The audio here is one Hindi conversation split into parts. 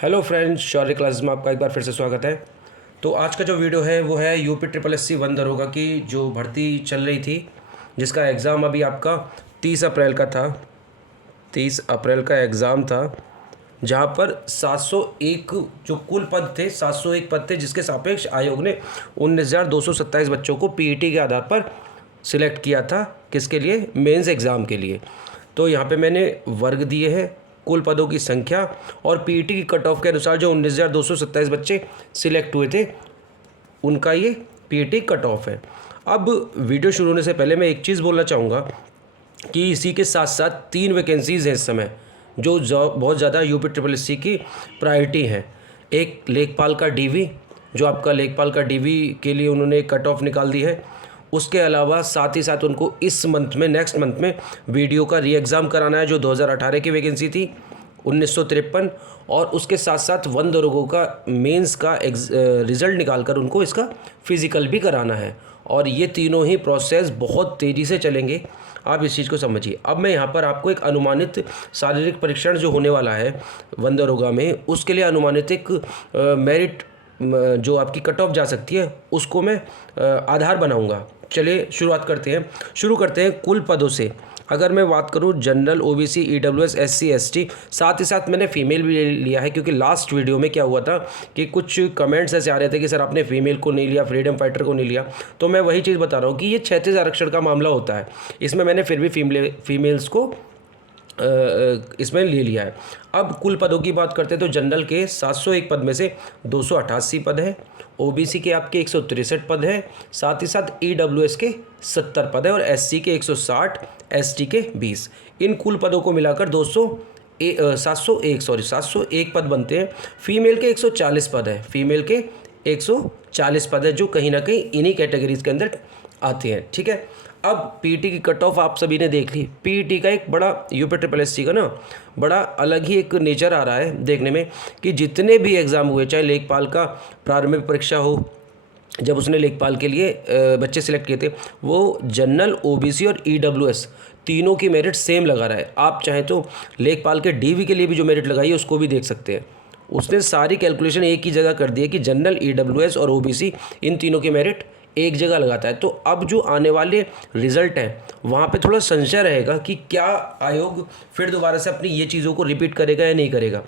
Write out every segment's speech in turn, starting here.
हेलो फ्रेंड्स, शौर्य क्लासेस में आपका एक बार फिर से स्वागत है। तो आज का जो वीडियो है वो है यूपी ट्रिपल एस सी 1 दरोगा की जो भर्ती चल रही थी, जिसका एग्ज़ाम अभी आपका 30 अप्रैल का था। 30 अप्रैल का एग्ज़ाम था, जहां पर 701 जो कुल पद थे, 701 पद थे, जिसके सापेक्ष आयोग ने 19,227 बच्चों को पीईटी के आधार पर सिलेक्ट किया था। किसके लिए? मेंस एग्ज़ाम के लिए। तो यहाँ पे मैंने वर्ग दिए हैं, कुल पदों की संख्या और पीईटी की कट ऑफ के अनुसार जो 19,227 बच्चे सिलेक्ट हुए थे, उनका ये पीईटी कट ऑफ है। अब वीडियो शुरू होने से पहले मैं एक चीज़ बोलना चाहूँगा कि इसी के साथ साथ 3 वैकेंसीज़ हैं इस समय जो बहुत ज़्यादा यूपी ट्रिपल एस सी की प्रायोरिटी हैं। एक लेखपाल का डीवी, जो आपका लेखपाल का डीवी के लिए उन्होंने कट ऑफ निकाल दी है। उसके अलावा साथ ही साथ उनको इस मंथ में, नेक्स्ट मंथ में वीडियो का री एग्ज़ाम कराना है, जो 2018 की वैकेंसी थी 1953। और उसके साथ साथ 1 दरोगों का मेंस का रिज़ल्ट निकाल कर उनको इसका फिज़िकल भी कराना है। और ये तीनों ही प्रोसेस बहुत तेज़ी से चलेंगे, आप इस चीज़ को समझिए। अब मैं यहाँ पर आपको एक अनुमानित शारीरिक परीक्षण जो होने वाला है 1 दरोगा में, उसके लिए अनुमानित एक मेरिट जो आपकी कट ऑफ जा सकती है, उसको मैं आधार बनाऊंगा। चलिए शुरू करते हैं कुल पदों से। अगर मैं बात करूं general, OBC, EWS, SC, ST, साथ ही साथ मैंने फीमेल भी लिया है, क्योंकि लास्ट वीडियो में क्या हुआ था कि कुछ कमेंट्स ऐसे आ रहे थे कि सर आपने फीमेल को नहीं लिया, फ्रीडम फाइटर को नहीं लिया। तो मैं वही चीज़ बता रहा हूँ कि ये 36 आरक्षण का मामला होता है, इसमें मैंने फिर भी फीमेल्स को इसमें ले लिया है। अब कुल पदों की बात करते हैं तो जनरल के 701 पद में से 288 पद है, ओबीसी के आपके 163 पद है, साथ ही साथ ईडब्ल्यूएस के 70 पद है और एससी के 160, एसटी के 20। इन कुल पदों को मिलाकर 701 पद बनते हैं। फीमेल के 140 पद है, फीमेल के 140 पद है, जो कहीं ना कहीं इन्हीं कैटेगरीज के अंदर आते हैं। ठीक है। अब पीईटी की कट ऑफ आप सभी ने देख ली। पीईटी का एक बड़ा यूपी ट्रिपल एस सी का ना बड़ा अलग ही एक नेचर आ रहा है देखने में, कि जितने भी एग्ज़ाम हुए, चाहे लेखपाल का प्रारंभिक परीक्षा हो, जब उसने लेखपाल के लिए बच्चे सिलेक्ट किए थे, वो जनरल, ओबीसी और ईडब्ल्यूएस तीनों की मेरिट सेम लगा रहा है। आप चाहें तो लेखपाल के डीवी के लिए भी जो मेरिट लगाई है उसको भी देख सकते हैं। उसने सारी कैलकुलेशन एक ही जगह कर दी है कि जनरल, ईडब्ल्यूएस और ओबीसी इन तीनों की मेरिट एक जगह लगाता है। तो अब जो आने वाले रिजल्ट हैं वहाँ पे थोड़ा संशय रहेगा कि क्या आयोग फिर दोबारा से अपनी ये चीज़ों को रिपीट करेगा या नहीं करेगा।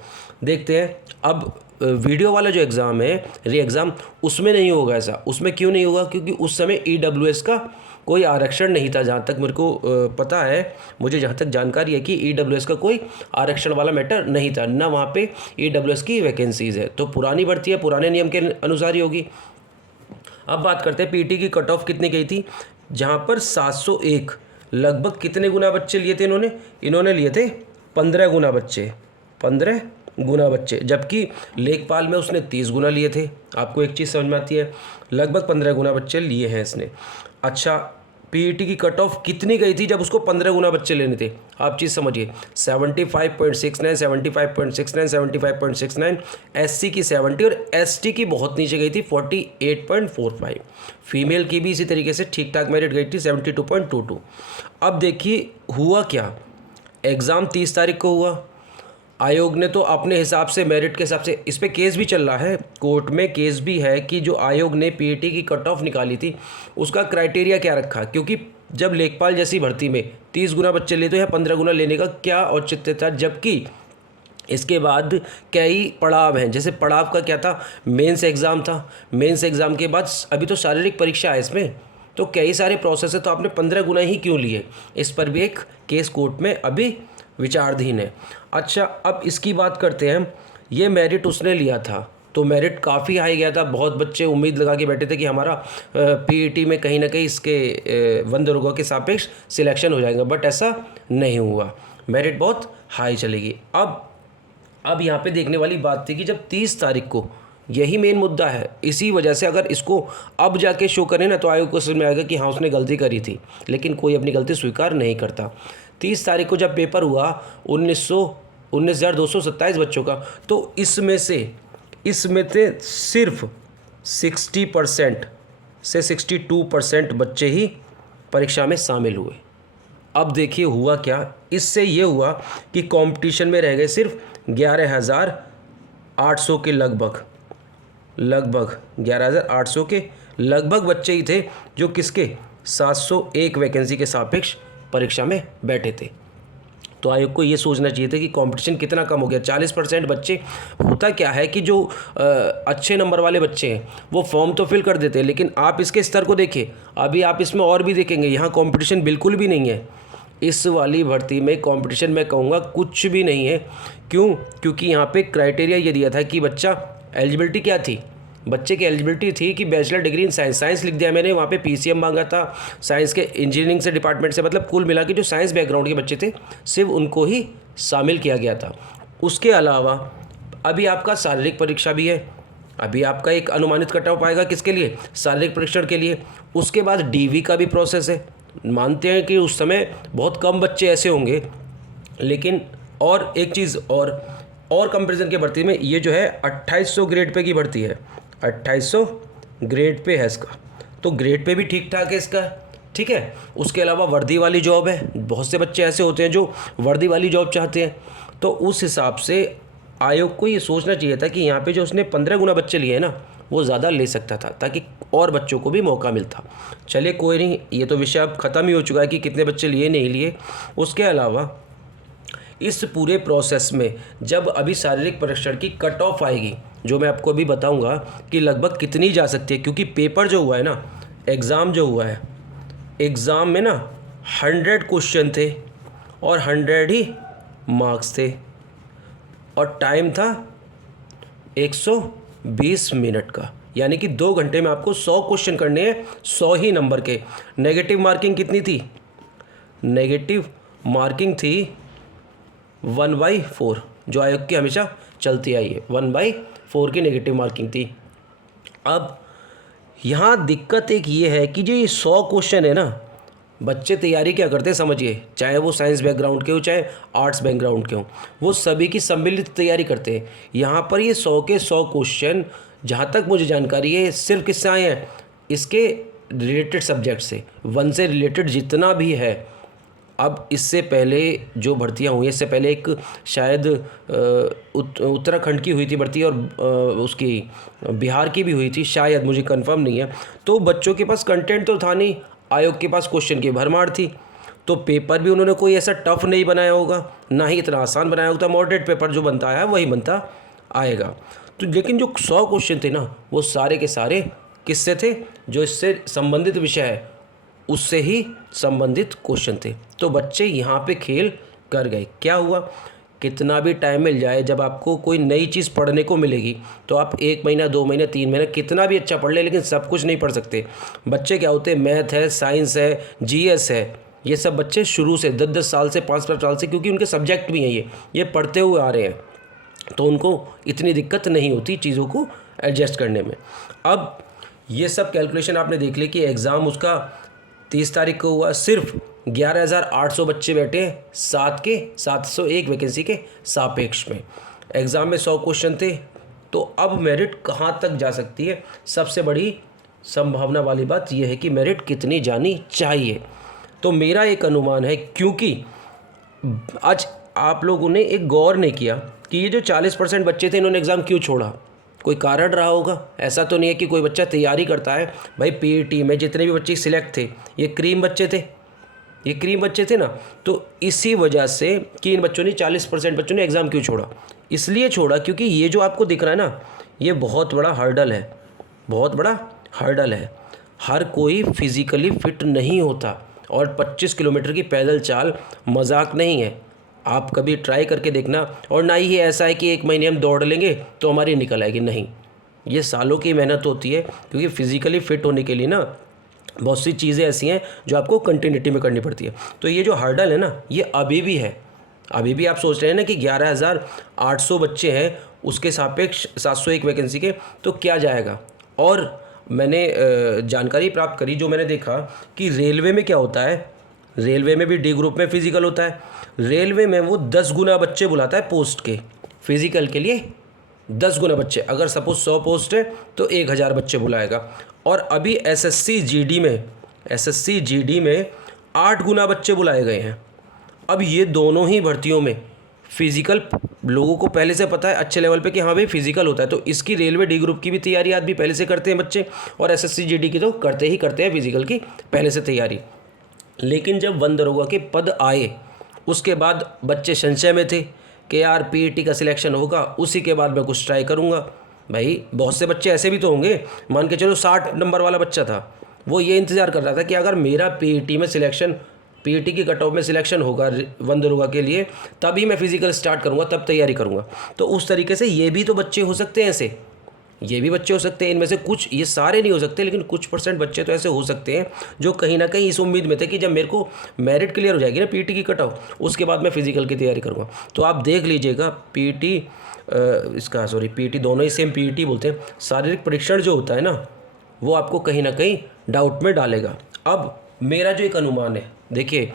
देखते हैं। अब वीडियो वाला जो एग्ज़ाम है, री एग्ज़ाम, उसमें नहीं होगा ऐसा। उसमें क्यों नहीं होगा? क्योंकि उस समय ईडब्ल्यूएस का कोई आरक्षण नहीं था, जहाँ तक मेरे को पता है, मुझे जहाँ तक जानकारी है कि ईडब्ल्यूएस का कोई आरक्षण वाला मैटर नहीं था ना, वहाँ पे ईडब्ल्यूएस की वैकेंसीज़ है। तो पुरानी भर्ती है, पुराने नियम के अनुसार ही होगी। अब बात करते हैं पीटी की कट ऑफ कितनी गई थी, जहाँ पर 701 लगभग कितने गुना बच्चे लिए थे इन्होंने लिए थे 15 गुना बच्चे, 15 गुना बच्चे, जबकि लेखपाल में उसने 30 गुना लिए थे। आपको एक चीज़ समझ में आती है, लगभग 15 गुना बच्चे लिए हैं इसने। अच्छा, पीईटी की कट ऑफ कितनी गई थी जब उसको 15 गुना बच्चे लेने थे? आप चीज़ समझिए, 75.69, 75.69, 75.69, एससी की 70 और एसटी की बहुत नीचे गई थी 48.45। फीमेल की भी इसी तरीके से ठीक ठाक मेरिट गई थी 72.22। अब देखिए हुआ क्या, एग्ज़ाम 30 तारीख को हुआ। आयोग ने तो अपने हिसाब से, मेरिट के हिसाब से, इस पर केस भी चल रहा है, कोर्ट में केस भी है कि जो आयोग ने पीईटी की कट ऑफ निकाली थी उसका क्राइटेरिया क्या रखा। क्योंकि जब लेखपाल जैसी भर्ती में 30 गुना बच्चे लेते हैं, 15 गुना लेने का क्या औचित्य था? जबकि इसके बाद कई पड़ाव हैं। जैसे पड़ाव का क्या था? मेंस एग्ज़ाम था, मेंस एग्ज़ाम के बाद अभी तो शारीरिक परीक्षा है इसमें, तो कई सारे प्रोसेस है, तो आपने 15 गुना ही क्यों लिए? इस पर भी एक केस कोर्ट में अभी विचाराधीन है। अच्छा, अब इसकी बात करते हैं। ये मेरिट उसने लिया था तो मेरिट काफ़ी हाई गया था। बहुत बच्चे उम्मीद लगा के बैठे थे कि हमारा पीईटी में कहीं ना कहीं इसके 1 दरोगा के सापेक्ष सिलेक्शन हो जाएगा, बट ऐसा नहीं हुआ, मेरिट बहुत हाई चलेगी। अब यहाँ पे देखने वाली बात थी कि जब 30 तारीख को, यही मेन मुद्दा है, इसी वजह से अगर इसको अब जाके शो करें ना तो आयोग को समझ में आएगा कि हाँ उसने गलती करी थी, लेकिन कोई अपनी गलती स्वीकार नहीं करता। 30 तारीख को जब पेपर हुआ 19,227 बच्चों का, तो इसमें से सिर्फ 60% से 62% बच्चे ही परीक्षा में शामिल हुए। अब देखिए हुआ क्या, इससे ये हुआ कि कंपटीशन में रह गए सिर्फ 11,800 के लगभग 11,800 के लगभग बच्चे ही थे जो किसके 701 वैकेंसी के सापेक्ष परीक्षा में बैठे थे। तो आयोग को ये सोचना चाहिए था कि कंपटीशन कितना कम हो गया। 40% बच्चे, होता क्या है कि जो अच्छे नंबर वाले बच्चे हैं वो फॉर्म तो फिल कर देते हैं, लेकिन आप इसके स्तर को देखिए, अभी आप इसमें और भी देखेंगे यहाँ कंपटीशन बिल्कुल भी नहीं है। इस वाली भर्ती में कंपटीशन मैं कहूँगा कुछ भी नहीं है। क्यों? क्योंकि यहाँ पे क्राइटेरिया ये दिया था कि बच्चा एलिजिबिलिटी क्या थी, बच्चे की एलिजिबिलिटी थी कि बैचलर डिग्री इन साइंस लिख दिया मैंने, वहाँ पे पीसीएम मांगा था साइंस के इंजीनियरिंग से डिपार्टमेंट से, मतलब कुल मिला के जो साइंस बैकग्राउंड के बच्चे थे सिर्फ उनको ही शामिल किया गया था। उसके अलावा अभी आपका शारीरिक परीक्षा भी है, अभी आपका एक अनुमानित कट ऑफ आएगा किसके लिए, शारीरिक परीक्षण के लिए। उसके बाद डीवी का भी प्रोसेस है। मानते हैं कि उस समय बहुत कम बच्चे ऐसे होंगे, लेकिन और एक चीज़ और कंपैरिजन की भर्ती में ये जो है 2800 ग्रेड पे की भर्ती है, 2800 ग्रेड पे है इसका, तो ग्रेड पे भी ठीक ठाक है इसका, ठीक है। उसके अलावा वर्दी वाली जॉब है, बहुत से बच्चे ऐसे होते हैं जो वर्दी वाली जॉब चाहते हैं, तो उस हिसाब से आयोग को ये सोचना चाहिए था कि यहाँ पे जो उसने 15 गुना बच्चे लिए हैं ना, वो ज़्यादा ले सकता था ताकि और बच्चों को भी मौका मिलता। चलिए कोई नहीं, ये तो विषय अब ख़त्म ही हो चुका है कि कितने बच्चे लिए नहीं लिए। उसके अलावा इस पूरे प्रोसेस में जब अभी शारीरिक परीक्षण की कट ऑफ आएगी, जो मैं आपको अभी बताऊंगा कि लगभग कितनी जा सकती है, क्योंकि पेपर जो हुआ है ना, एग्ज़ाम जो हुआ है, एग्ज़ाम में ना 100 क्वेश्चन थे और 100 ही मार्क्स थे और टाइम था 120 मिनट का, यानी कि 2 घंटे में आपको 100 क्वेश्चन करने हैं, 100 ही नंबर के। नेगेटिव मार्किंग कितनी थी? नेगेटिव मार्किंग थी 1/4, जो आयोग की हमेशा चलती आई है, 1/4 की नेगेटिव मार्किंग थी। अब यहाँ दिक्कत एक ये है कि जो ये 100 क्वेश्चन है ना, बच्चे तैयारी क्या करते हैं समझिए, चाहे वो साइंस बैकग्राउंड के हो चाहे आर्ट्स बैकग्राउंड के हो, वो सभी की सम्मिलित तैयारी करते हैं। यहाँ पर ये 100 के 100 क्वेश्चन, जहाँ तक मुझे जानकारी है, सिर्फ किससे आए हैं, इसके रिलेटेड सब्जेक्ट से, 1 से रिलेटेड जितना भी है। अब इससे पहले जो भर्तियां हुई, इससे पहले एक शायद उत्तराखंड की हुई थी भर्ती और उसकी बिहार की भी हुई थी शायद, मुझे कंफर्म नहीं है। तो बच्चों के पास कंटेंट तो था नहीं, आयोग के पास क्वेश्चन की भरमार थी, तो पेपर भी उन्होंने कोई ऐसा टफ नहीं बनाया होगा, ना ही इतना आसान बनाया होगा। मॉडरेट पेपर जो बनता है वही बनता आएगा। तो लेकिन जो 100 क्वेश्चन थे ना, वो सारे के सारे किससे थे, जो इससे संबंधित विषय है उससे ही संबंधित क्वेश्चन थे। तो बच्चे यहाँ पे खेल कर गए। क्या हुआ, कितना भी टाइम मिल जाए, जब आपको कोई नई चीज़ पढ़ने को मिलेगी तो आप 1 महीना 2 महीना 3 महीना कितना भी अच्छा पढ़ ले, लेकिन सब कुछ नहीं पढ़ सकते। बच्चे क्या होते हैं, मैथ है, साइंस है, जीएस है, ये सब बच्चे शुरू से 10-10 साल से 5-5 साल से, क्योंकि उनके सब्जेक्ट भी हैं ये पढ़ते हुए आ रहे हैं, तो उनको इतनी दिक्कत नहीं होती चीज़ों को एडजस्ट करने में। अब ये सब कैलकुलेशन आपने देख ली कि एग्ज़ाम उसका 30 तारीख को हुआ, सिर्फ 11,800 बच्चे बैठे हैं 701 वैकेंसी के सापेक्ष में। एग्ज़ाम में 100 क्वेश्चन थे, तो अब मेरिट कहाँ तक जा सकती है? सबसे बड़ी संभावना वाली बात यह है कि मेरिट कितनी जानी चाहिए। तो मेरा एक अनुमान है, क्योंकि आज आप लोगों ने एक गौर नहीं किया कि ये जो 40% बच्चे थे इन्होंने एग्ज़ाम क्यों छोड़ा, कोई कारण रहा होगा। ऐसा तो नहीं है कि कोई बच्चा तैयारी करता है, भाई पीईटी में जितने भी बच्चे सिलेक्ट थे ये क्रीम बच्चे थे, ना, तो इसी वजह से कि इन बच्चों ने 40% बच्चों ने एग्ज़ाम क्यों छोड़ा, इसलिए छोड़ा क्योंकि ये जो आपको दिख रहा है ना, ये बहुत बड़ा हर्डल है। हर कोई फिज़िकली फिट नहीं होता और 25 किलोमीटर की पैदल चाल मजाक नहीं है। आप कभी ट्राई करके देखना, और ना ही ऐसा है कि 1 महीने हम दौड़ लेंगे तो हमारी निकल आएगी, नहीं, ये सालों की मेहनत होती है। क्योंकि फिज़िकली फ़िट होने के लिए ना बहुत सी चीज़ें ऐसी हैं जो आपको कंटिन्यूटी में करनी पड़ती है। तो ये जो हर्डल है ना, ये अभी भी है। अभी भी आप सोच रहे हैं ना कि 11,800 बच्चे हैं, उसके सापेक्ष 701 वैकेंसी के, तो क्या जाएगा। और मैंने जानकारी प्राप्त करी, जो मैंने देखा कि रेलवे में क्या होता है, रेलवे में भी डी ग्रुप में फ़िज़िकल होता है। रेलवे में वो 10 गुना बच्चे बुलाता है पोस्ट के, फ़िज़िकल के लिए 10 गुना बच्चे। अगर सपोज 100 पोस्ट है तो 1000 बच्चे बुलाएगा। और अभी एसएससी जीडी में 8 गुना बच्चे बुलाए गए हैं। अब ये दोनों ही भर्तियों में फिज़िकल लोगों को पहले से पता है अच्छे लेवल पे कि हाँ भाई फिज़िकल होता है, तो इसकी रेलवे डी ग्रुप की भी तैयारी आज भी पहले से करते हैं बच्चे, और एसएससी जीडी की तो करते ही करते हैं फिज़िकल की पहले से तैयारी। लेकिन जब वन दरोगा के पद आए उसके बाद बच्चे संशय में थे कि यार पीईटी का सिलेक्शन होगा, उसी के बाद मैं कुछ ट्राई करूँगा। भाई बहुत से बच्चे ऐसे भी तो होंगे, मान के चलो 60 नंबर वाला बच्चा था, वो ये इंतज़ार कर रहा था कि अगर मेरा पीईटी में सिलेक्शन, पीईटी की कट ऑफ में सिलेक्शन होगा वन दरोगा के लिए, तभी मैं फिज़िकल स्टार्ट करूँगा, तब तैयारी करूँगा। तो उस तरीके से ये भी तो बच्चे हो सकते हैं ऐसे, ये भी बच्चे हो सकते हैं। इनमें से कुछ, ये सारे नहीं हो सकते, लेकिन कुछ % बच्चे तो ऐसे हो सकते हैं जो कहीं ना कहीं इस उम्मीद में थे कि जब मेरे को मेरिट क्लियर हो जाएगी ना पीईटी की कट ऑफ, उसके बाद मैं फिज़िकल की तैयारी करूँगा। तो आप देख लीजिएगा पीईटी पीईटी दोनों ही सेम पीईटी बोलते हैं, शारीरिक परीक्षण जो होता है ना, वो आपको कहीं ना कहीं डाउट में डालेगा। अब मेरा जो एक अनुमान है, देखिए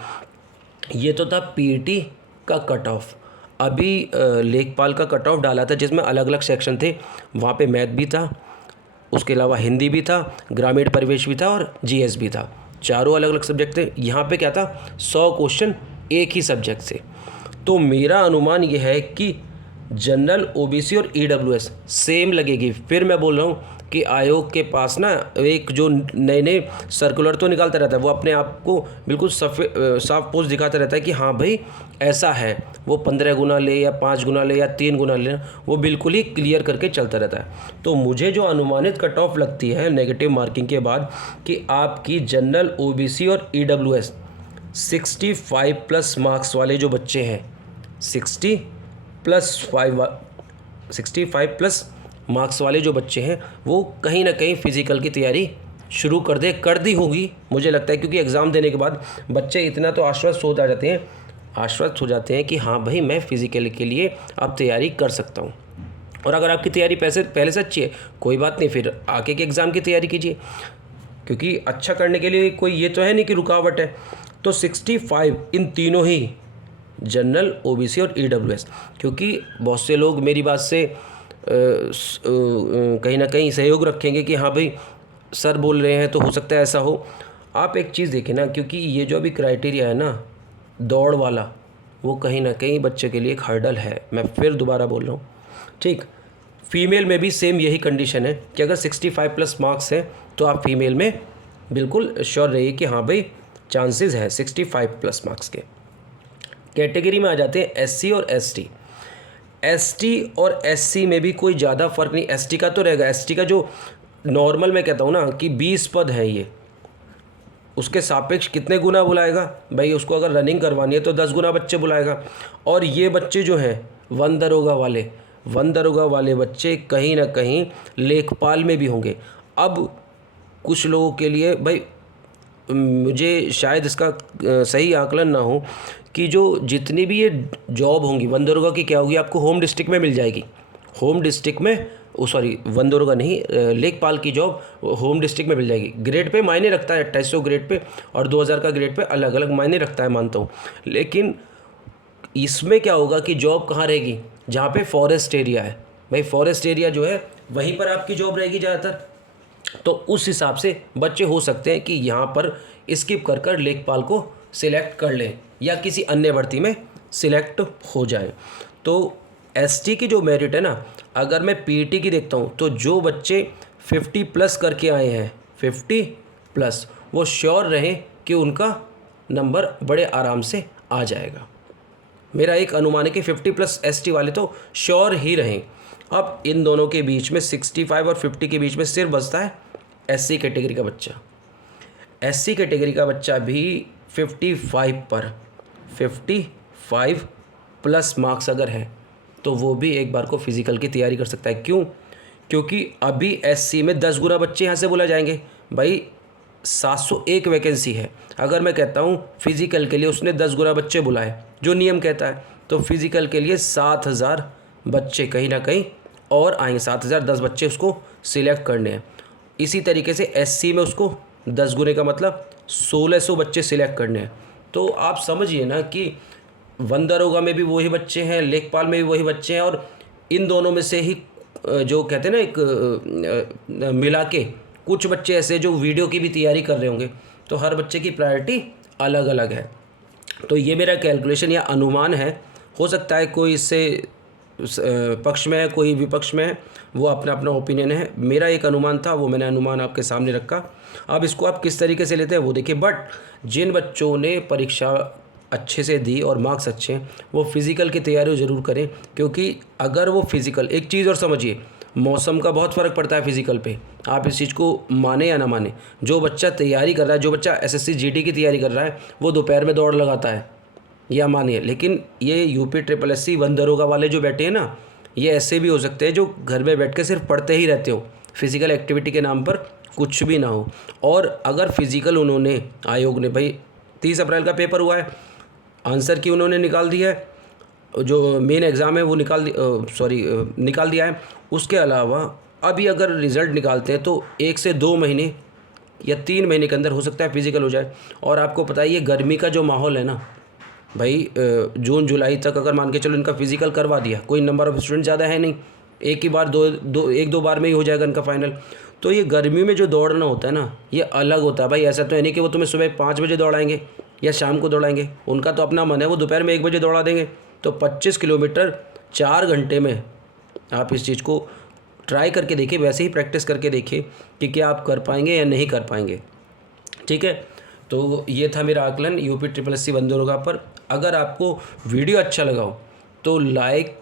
ये तो था पीईटी का कट ऑफ, अभी लेखपाल का कट ऑफ डाला था जिसमें अलग अलग सेक्शन थे, वहाँ पे मैथ भी था, उसके अलावा हिंदी भी था, ग्रामीण परिवेश भी था और जीएस भी था, चारों अलग अलग सब्जेक्ट थे। यहाँ पे क्या था, 100 क्वेश्चन एक ही सब्जेक्ट से। तो मेरा अनुमान यह है कि जनरल, ओबीसी और ईडब्ल्यूएस सेम लगेगी। फिर मैं बोल रहा हूँ कि आयोग के पास ना एक जो नए नए सर्कुलर तो निकालता रहता है, वो अपने आप को बिल्कुल साफ पोस्ट दिखाता रहता है कि हाँ भाई ऐसा है, वो 15 गुना ले या 5 गुना ले या 3 गुना ले, वो बिल्कुल ही क्लियर करके चलता रहता है। तो मुझे जो अनुमानित कट ऑफ लगती है नेगेटिव मार्किंग के बाद, कि आपकी जनरल, ओबीसी और ईडब्ल्यूएस 65+ मार्क्स वाले जो बच्चे हैं, 65+ मार्क्स वाले जो बच्चे हैं, वो कहीं ना कहीं फ़िज़िकल की तैयारी शुरू कर दी होगी मुझे लगता है, क्योंकि एग्ज़ाम देने के बाद बच्चे इतना तो आश्वस्त हो जाते हैं कि हाँ भाई मैं फ़िज़िकल के लिए अब तैयारी कर सकता हूँ। और अगर आपकी तैयारी पहले से अच्छी है, कोई बात नहीं, फिर आगे के एग्ज़ाम की तैयारी कीजिए, क्योंकि अच्छा करने के लिए कोई ये तो है नहीं कि रुकावट है। तो 65 इन तीनों ही, जनरल, ओबीसी और ईडब्ल्यूएस, क्योंकि बहुत से लोग मेरी बात से कहीं ना कहीं सहयोग रखेंगे कि हाँ भाई सर बोल रहे हैं तो हो सकता है ऐसा हो। आप एक चीज़ देखें ना, क्योंकि ये जो अभी क्राइटेरिया है ना दौड़ वाला, वो कहीं ना कहीं बच्चे के लिए एक हर्डल है। मैं फिर दोबारा बोल रहा हूँ, ठीक। फीमेल में भी सेम यही कंडीशन है कि अगर 65+ मार्क्स है तो आप फीमेल में बिल्कुल श्योर रहिए कि हाँ भाई चांसेस हैं 65+ मार्क्स के। कैटेगरी में आ जाते हैं एससी और एसटी। एसटी और एससी में भी कोई ज़्यादा फ़र्क नहीं। एसटी का तो रहेगा, एसटी का जो नॉर्मल मैं कहता हूँ ना कि 20 पद है, ये उसके सापेक्ष कितने गुना बुलाएगा भाई, उसको अगर रनिंग करवानी है तो 10 गुना बच्चे बुलाएगा। और ये बच्चे जो हैं वन दरोगा वाले बच्चे कहीं ना कहीं लेखपाल में भी होंगे। अब कुछ लोगों के लिए भाई, मुझे शायद इसका सही आकलन ना हो कि जो जितनी भी ये जॉब होंगी वन दरोगा की, क्या होगी, आपको होम डिस्ट्रिक्ट में मिल जाएगी। होम डिस्ट्रिक्ट में वन दरोगा नहीं, लेखपाल की जॉब होम डिस्ट्रिक्ट में मिल जाएगी। ग्रेड पे मायने रखता है, 2800 ग्रेड पे और 2000 का ग्रेड पे अलग अलग मायने रखता है, मानता हूँ। लेकिन इसमें क्या होगा कि जॉब कहाँ रहेगी, जहाँ पे फॉरेस्ट एरिया है। भाई फॉरेस्ट एरिया जो है वहीं पर आपकी जॉब रहेगी ज़्यादातर। तो उस हिसाब से बच्चे हो सकते हैं कि यहाँ पर स्किप कर लेखपाल को सिलेक्ट कर लें या किसी अन्य भर्ती में सिलेक्ट हो जाए। तो एसटी की जो मेरिट है ना, अगर मैं पीईटी की देखता हूँ तो जो बच्चे 50+ करके आए हैं, 50+, वो श्योर रहें कि उनका नंबर बड़े आराम से आ जाएगा। मेरा एक अनुमान है कि 50+ एसटी वाले तो श्योर ही रहें। अब इन दोनों के बीच में 65 और 50 के बीच में सिर्फ बचता है एससी कैटेगरी का बच्चा। एससी कैटेगरी का बच्चा भी 55+ मार्क्स अगर है तो वो भी एक बार को फिज़िकल की तैयारी कर सकता है। क्यों? क्योंकि अभी एससी में 10 गुना बच्चे यहाँ से बुलाए जाएंगे। भाई 701 वैकेंसी है, अगर मैं कहता हूँ फिज़िकल के लिए उसने 10 गुना बच्चे बुलाए जो नियम कहता है, तो फिज़िकल के लिए 7000 बच्चे कहीं ना कहीं और आएंगे। 7010 बच्चे उसको सिलेक्ट करने हैं। इसी तरीके से एससी में उसको 10 गुने का मतलब 1600 बच्चे सिलेक्ट करने हैं। तो आप समझिए ना कि वन दरोगा में भी वही बच्चे हैं, लेखपाल में भी वही बच्चे हैं, और इन दोनों में से ही जो कहते हैं ना एक मिला के कुछ बच्चे ऐसे जो वीडियो की भी तैयारी कर रहे होंगे। तो हर बच्चे की प्रायोरिटी अलग अलग है। तो ये मेरा कैलकुलेशन या अनुमान है। हो सकता है कोई इससे पक्ष में है, कोई विपक्ष में है, वो अपना अपना ओपिनियन है। मेरा एक अनुमान था, वो मैंने अनुमान आपके सामने रखा। अब इसको आप किस तरीके से लेते हैं वो देखिए। बट जिन बच्चों ने परीक्षा अच्छे से दी और मार्क्स अच्छे हैं, वो फिज़िकल की तैयारी ज़रूर करें, क्योंकि अगर वो फिज़िकल, एक चीज़ और समझिए, मौसम का बहुत फ़र्क पड़ता है फिज़िकल पे। आप इस चीज़ को माने या ना माने, जो बच्चा तैयारी कर रहा है, जो बच्चा एसएससी जीडी की तैयारी कर रहा है, वो दोपहर में दौड़ लगाता है, या मानिए। लेकिन ये यूपी ट्रिपल एससी वन दरोगा वाले जो बैठे हैं ना, ये ऐसे भी हो सकते हैं जो घर में बैठ के सिर्फ पढ़ते ही रहते हो, फिज़िकल एक्टिविटी के नाम पर कुछ भी ना हो। और अगर फिज़िकल उन्होंने, आयोग ने, भाई 30 अप्रैल का पेपर हुआ है, आंसर की उन्होंने निकाल दिया है, जो मेन एग्ज़ाम है वो निकाल दिया है। उसके अलावा अभी अगर रिज़ल्ट निकालते हैं तो 1 से 2 महीने या 3 महीने के अंदर हो सकता है फिज़िकल हो जाए। और आपको पता है ये गर्मी का जो माहौल है ना भाई, जून जुलाई तक अगर मान के चलो इनका फिज़िकल करवा दिया, कोई नंबर ऑफ़ स्टूडेंट ज़्यादा है नहीं, एक ही बार एक दो बार में ही हो जाएगा इनका फाइनल। तो ये गर्मी में जो दौड़ना होता है ना, ये अलग होता है भाई। ऐसा तो है नहीं कि वो तुम्हें सुबह 5 बजे दौड़ाएंगे या शाम को दौड़ाएंगे, उनका तो अपना मन है, वो दोपहर में 1 बजे दौड़ा देंगे। तो 25 किलोमीटर 4 घंटे में आप इस चीज़ को ट्राई करके देखिए, वैसे ही प्रैक्टिस करके देखिए कि क्या आप कर पाएंगे या नहीं कर पाएंगे। ठीक है, तो ये था मेरा आकलन यूपी ट्रिपल एससी वन दरोगा पर। अगर आपको वीडियो अच्छा लगा हो तो लाइक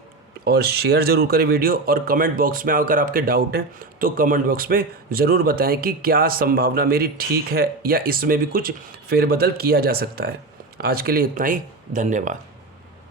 और शेयर ज़रूर करें वीडियो, और कमेंट बॉक्स में अगर आपके डाउट हैं तो कमेंट बॉक्स में ज़रूर बताएं कि क्या संभावना मेरी ठीक है या इसमें भी कुछ फेरबदल किया जा सकता है। आज के लिए इतना ही, धन्यवाद।